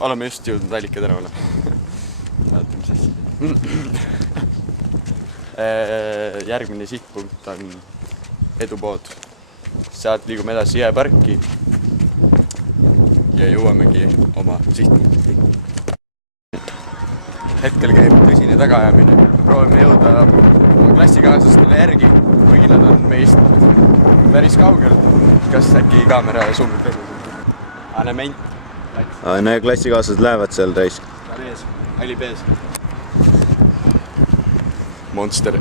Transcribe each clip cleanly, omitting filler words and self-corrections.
Oleme just jõudnud Allika tänavale. Vaatame mis asja. Järgmine sihtpunkt on Edupood. Sealt liigume edasi Jõeparki ja jõuamegi oma sihtpunkti. Hetkel käib tõsine tagaajamine. Proovime jõuda oma klassikaaslastele järgi, kuigi nad on meist päris kaugel. Kas äkki kaamera summib veel? Ment. Need klassikaaslased lähevad seal raisk. Ali bees. Monster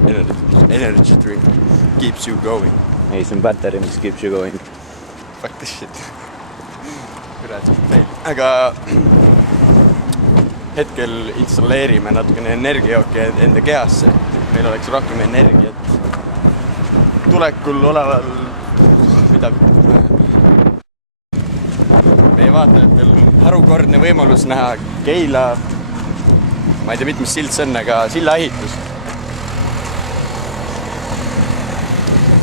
energy drink keeps you going. Ei, see on battery, mis keeps you going. Fuck this shit. Aga hetkel installeerime natukene energiajooki enda kehasse, et meil oleks rohkem energiat tulekul oleval meie vaatajatel on harukordne võimalus näha Keila, ma ei tea mitmes sild see on, aga sillaehitus.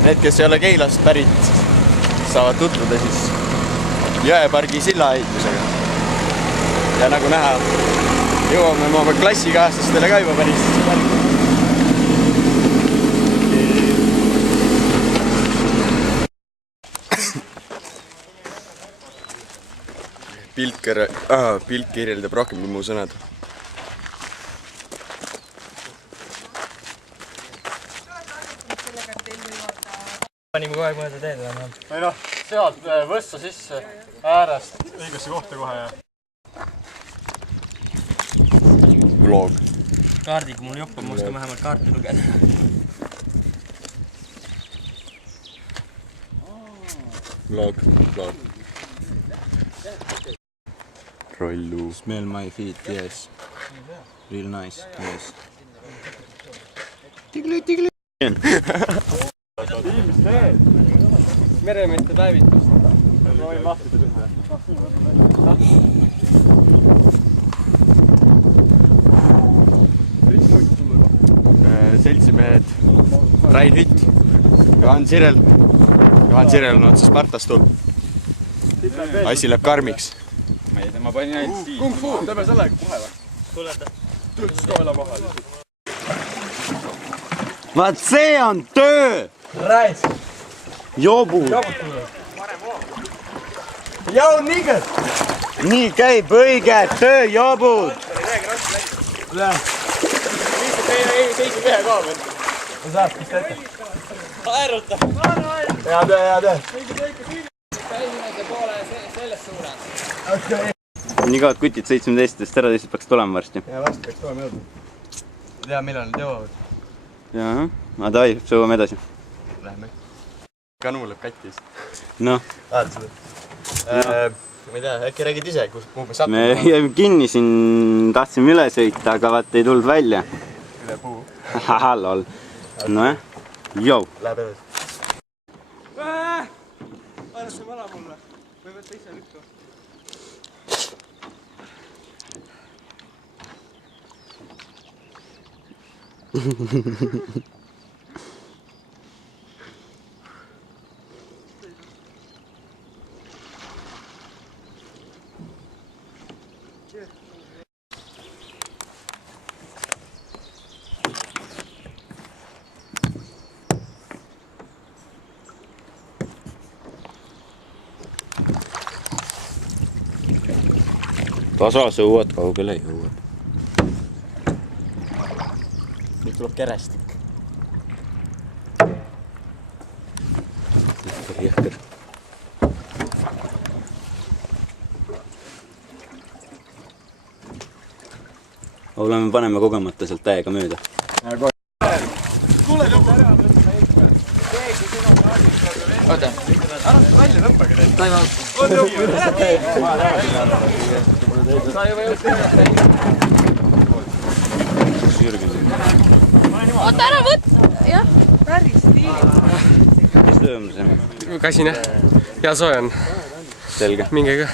Need, kes ei ole Keilast pärit, saavad tutvuda siis Jõepargi sillaehitusega. Ja nagu näha, jõuame oma klassikaaslastele ka juba päris pargi. Pilt kirjeldab rohkem kui mu sõnad. Panime kohe mõnda teed või? Ei noh, sealt võssa sisse äärest õigesse kohta kohe ja... Vlog. Kaardiga mul joppa, ma oskan vähemalt kaarti lugeda. Vlog. Rollu. Smell my feet, yes. Real nice, yes. Tigli. Meremeeste päevitust. Ma võin mahtida seda. Seltsimehed Rain Hütt, Johan Sirel. Johan Sirel on otsa Spartast tulnud. Asi läheb karmiks. Ma panin ainult siin. Kung Fu, teeme sellega kohe või? Tuleta. Töötus ka veel maha. Vaat see on töö! Raisk! Jobu! Jau, nigger! Nii käib õige töö, jobud! Teisi mehe ka veel. Ma saab, pista ette. Aeruta! Hea töö. Päivinete poole sellest suurem. Nii kaovad kutid 17, ära teised peaks tulema varsti. Ja varsti peaks tulema jõudma. Ei tea, millal need jõuavad. Jaa, aga davai, sõuame edasi. Läheme. Kanu läheb kattis. Noh. Vaata seda. Ma ei tea, äkki räägid ise, kuhu me sattume? Me jäime kinni siin, tahtsime üle sõita, aga vaat ei tulnud välja. Üle puu. Haha, lol. Nojah, jõu. Läheb edasi. Aerastame ära mulle. Või võtta ise lükka. Tasa sõuad, kaugele jõuad. Nüüd tuleb kerestik. Jõhker. Oleme paneme kogemata sealt täiega mööda. Kuule, tõmba ära. Oota. Ära välja tõmbage neid. Toime alt. Sa juba jõud teha. Oota ära võtta! Jah, päris nii. Mis lööme see? Kasine. Hea soe on. Selge. Minge ka.